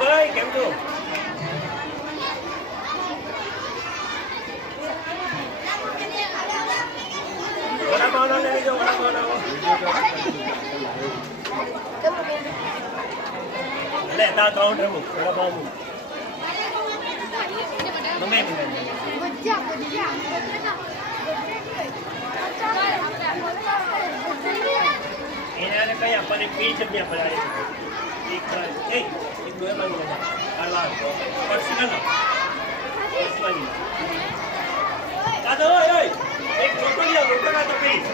ભાઈ કેમ છો? વડાપાવ લઈ જાઓ, વડાપાવ એટલે તા કાઉન્ટ રહેવું વડાપાવ તમે એને કઈ આપણને પી જગ્યા પડાય એક દો પર્સનલ દાદો એક ફોટો લ્યો ફોટો ના તો પ્લીઝ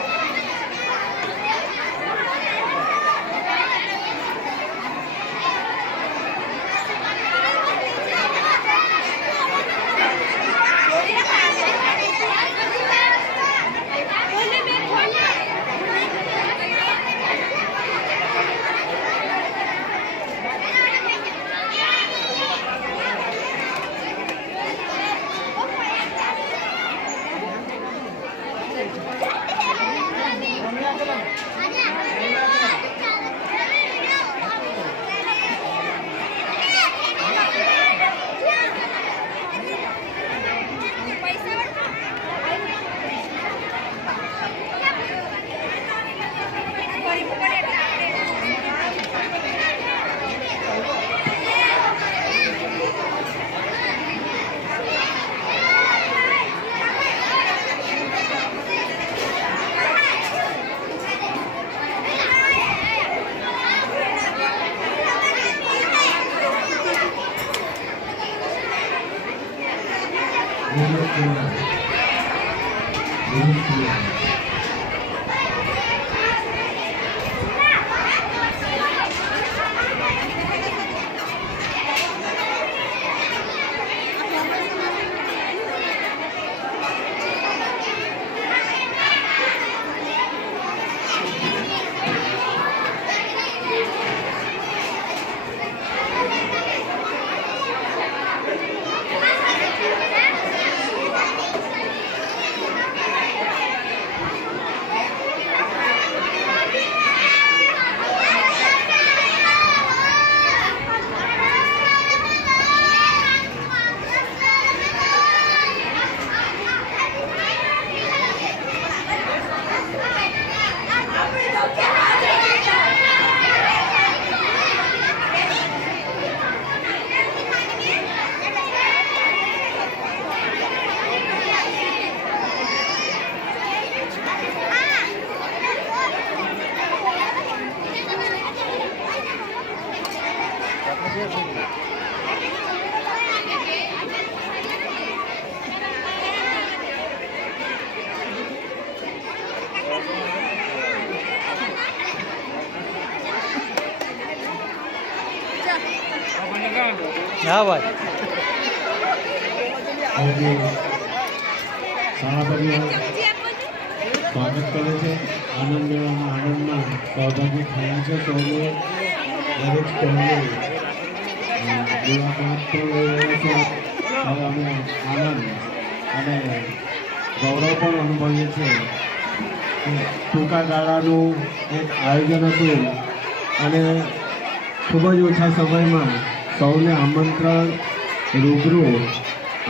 હા ભાઈ સ્વાગત કરે છે. આનંદ મેળાના આનંદમાં સહભાગી થયા છે. સૌને દરેક સ્ટોલની મુલાકાત પણ લઈ રહ્યા છે. હવે અમે આનંદ અને ગૌરવ પણ અનુભવીએ છીએ. ટૂંકા ગાળાનું એક આયોજન હતું અને ખૂબ જ ઓછા સમયમાં સૌને આમંત્રણ રૂબરૂ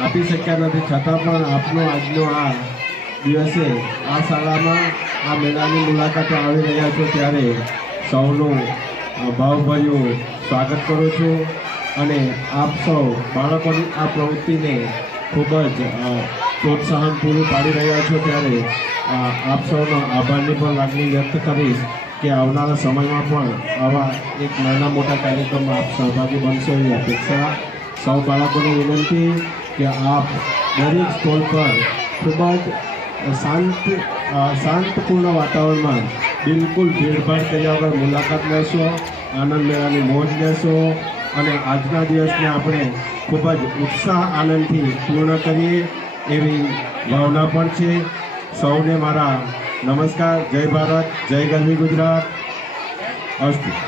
આપી શક્યા નથી, છતાં પણ આપનો આજનો આ દિવસે આ શાળામાં આ મેળાની મુલાકાતે આવી રહ્યા છો ત્યારે સૌનું ભાવભર્યું સ્વાગત કરું છું અને આપ સૌ બાળકોની આ પ્રવૃત્તિને ખૂબ જ પ્રોત્સાહન પૂરું પાડી રહ્યા છો ત્યારે આપ સૌનો આભારની પણ લાગણી વ્યક્ત કરીશ કે આવનારા સમયમાં પણ આવા એક નાના મોટા કાર્યક્રમમાં આપ સહભાગી બનશો એવી અપેક્ષા. સૌ બાળકોને વિનંતી કે આપ દરેક સ્ટોલ પર ખૂબ જ શાંતપૂર્ણ વાતાવરણમાં બિલકુલ ભીડભાડ કર્યા વગર મુલાકાત લેશો, આનંદ મેળાની મોજ લેશો અને આજના દિવસને આપણે ખૂબ જ ઉત્સાહ આનંદથી પૂર્ણ કરીએ એવી ભાવના પણ છે. સૌને મારા નમસ્કાર. જય ભારત, જય ગરવી ગુજરાત. અસ્તુ.